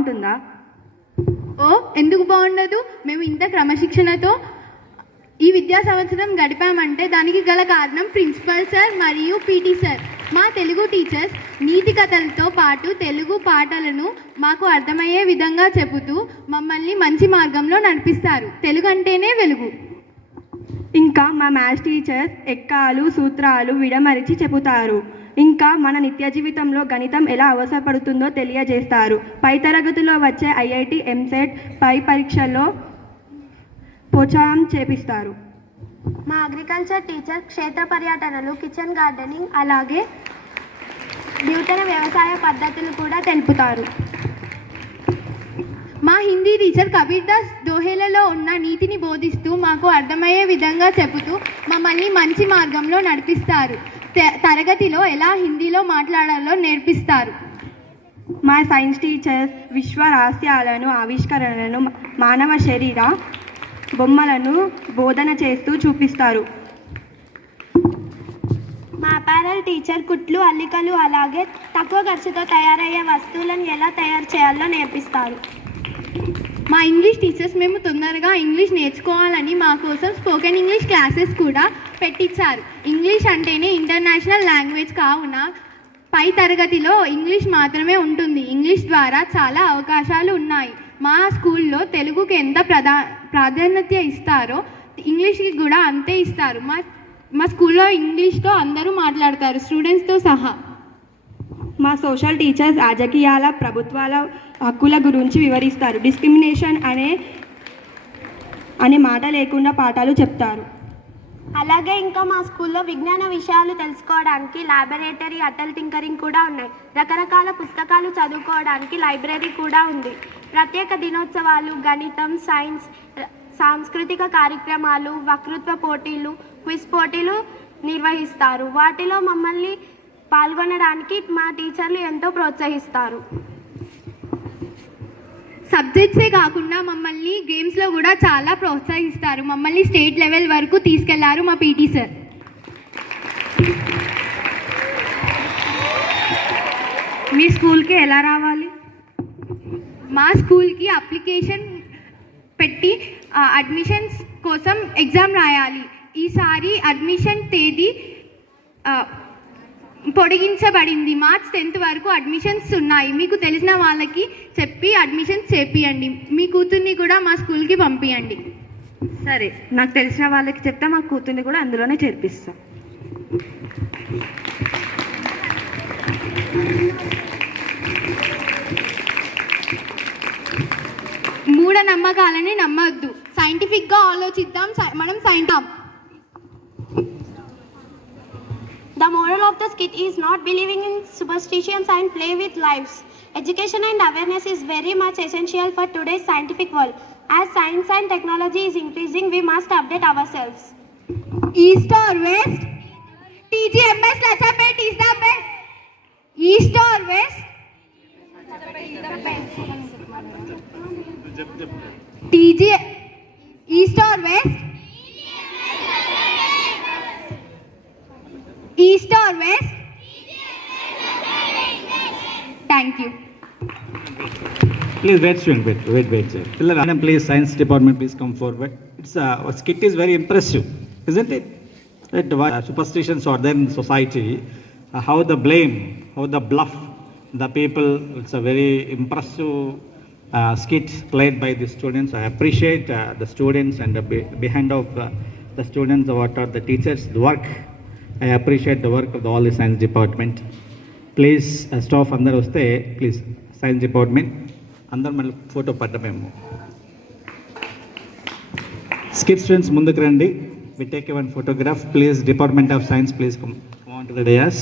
ఉంటుందా? ఓ, ఎందుకు బాగుండదు? మేము ఇంత క్రమశిక్షణతో ఈ విద్యా సంవత్సరం గడిపామంటే దానికి గల కారణం ప్రిన్సిపల్ సార్ మరియు పీటీ సార్. మా తెలుగు టీచర్స్ నీతి కథలతో పాటు తెలుగు పాటలను మాకు అర్థమయ్యే విధంగా చెబుతూ మమ్మల్ని మంచి మార్గంలో నడిపిస్తారు. తెలుగు అంటేనే వెలుగు. ఇంకా మా మ్యాథ్స్ టీచర్స్ ఎక్కాలు సూత్రాలు విడమరిచి చెబుతారు. ఇంకా మన నిత్య జీవితంలో గణితం ఎలా అవసరపడుతుందో తెలియజేస్తారు. పై తరగతిలో వచ్చే ఐఐటి ఎంసెట్ పై పరీక్షల్లో ప్రోత్సాహం చేపిస్తారు. మా అగ్రికల్చర్ టీచర్ క్షేత్ర పర్యటనలు, కిచెన్ గార్డెనింగ్, అలాగే నూతన వ్యవసాయ పద్ధతులు కూడా తెలుపుతారు. మా హిందీ టీచర్ కబీర్ దాస్ దోహేలలో ఉన్న నీతిని బోధిస్తూ మాకు అర్థమయ్యే విధంగా చెబుతూ మమ్మల్ని మంచి మార్గంలో నడిపిస్తారు. తరగతిలో ఎలా హిందీలో మాట్లాడాలో నేర్పిస్తారు. మా సైన్స్ టీచర్స్ విశ్వ రహస్యాలను, ఆవిష్కరణలను, మానవ శరీర బొమ్మలను బోధన చేస్తూ చూపిస్తారు. మా అపారల్ టీచర్ కుట్లు, అల్లికలు, అలాగే తక్కువ ఖర్చుతో తయారయ్యే వస్తువులను ఎలా తయారు చేయాలో నేర్పిస్తారు. మా ఇంగ్లీష్ టీచర్స్ మేము తొందరగా ఇంగ్లీష్ నేర్చుకోవాలని మా కోసం స్పోకెన్ ఇంగ్లీష్ క్లాసెస్ కూడా పెట్టించారు. ఇంగ్లీష్ అంటేనే ఇంటర్నేషనల్ లాంగ్వేజ్ కావున పై తరగతిలో ఇంగ్లీష్ మాత్రమే ఉంటుంది. ఇంగ్లీష్ ద్వారా చాలా అవకాశాలు ఉన్నాయి. మా స్కూల్లో తెలుగుకి ఎంత ప్రాధాన్యత ఇస్తారో ఇంగ్లీష్కి కూడా అంతే ఇస్తారు. మా స్కూల్లో ఇంగ్లీష్తో అందరూ మాట్లాడతారు, స్టూడెంట్స్తో సహా. మా సోషల్ టీచర్స్ రాజకీయాల, ప్రభుత్వాల హక్కుల గురించి వివరిస్తారు. డిస్క్రిమినేషన్ అనే మాట లేకుండా పాఠాలు చెప్తారు. అలాగే ఇంకా మా స్కూల్లో విజ్ఞాన విషయాలు తెలుసుకోవడానికి ల్యాబొరేటరీ, అటల్ టింకరింగ్ కూడా ఉన్నాయి. రకరకాల పుస్తకాలు చదువుకోవడానికి లైబ్రరీ కూడా ఉంది. ప్రత్యేక దినోత్సవాలు, గణితం, సైన్స్, సాంస్కృతిక కార్యక్రమాలు, వక్తృత్వ పోటీలు, క్విజ్ పోటీలు నిర్వహిస్తారు. వాటిలో మమ్మల్ని పాల్గొనడానికి మా టీచర్లు ఎంతో ప్రోత్సహిస్తారు. సబ్జెక్ట్సే కాకుండా మమ్మల్ని గేమ్స్లో కూడా చాలా ప్రోత్సహిస్తారు. మమ్మల్ని స్టేట్ లెవెల్ వరకు తీసుకెళ్లారు మా పీటీ సార్. మీ స్కూల్కి ఎలా రావాలి? మా స్కూల్కి అప్లికేషన్ పెట్టి అడ్మిషన్స్ కోసం ఎగ్జామ్ రాయాలి. ఈసారి అడ్మిషన్ తేదీ పొడిగించబడింది. మార్చ్ 10th వరకు అడ్మిషన్స్ ఉన్నాయి. మీకు తెలిసిన వాళ్ళకి చెప్పి అడ్మిషన్స్ చేపియండి. మీ కూతుర్ని కూడా మా స్కూల్కి పంపించండి. సరే, నాకు తెలిసిన వాళ్ళకి చెప్తే మా కూతుర్ని కూడా అందులోనే చేర్పిస్తాం. మూఢనమ్మకాలని నమ్మొద్దు. సైంటిఫిక్గా ఆలోచిద్దాం. మనం The moral of the skit is not believing in superstitions and play with lives. Education and awareness is very much essential for today's scientific world. As science and technology is increasing, we must update ourselves. East or West? TGMS Lachapet is the best. East or West? TG East or West? East or West? Thank you. Please wait, student. Wait, sir. Children, please, science department, please come forward. It's a skit is very impressive, isn't it? That superstitions are there in society. How the blame, how the bluff, the people. It's a very impressive skit played by the students. I appreciate the students and behind of the students, what are the teachers' work. I appreciate the work of all the science department. Please staff అందరూ వస్తే please science department అందరు మళ్ళీ photo పడ్డమేమో. Skit students ముందుకు రండి. We take one photograph. Please department of science please come on to the dais.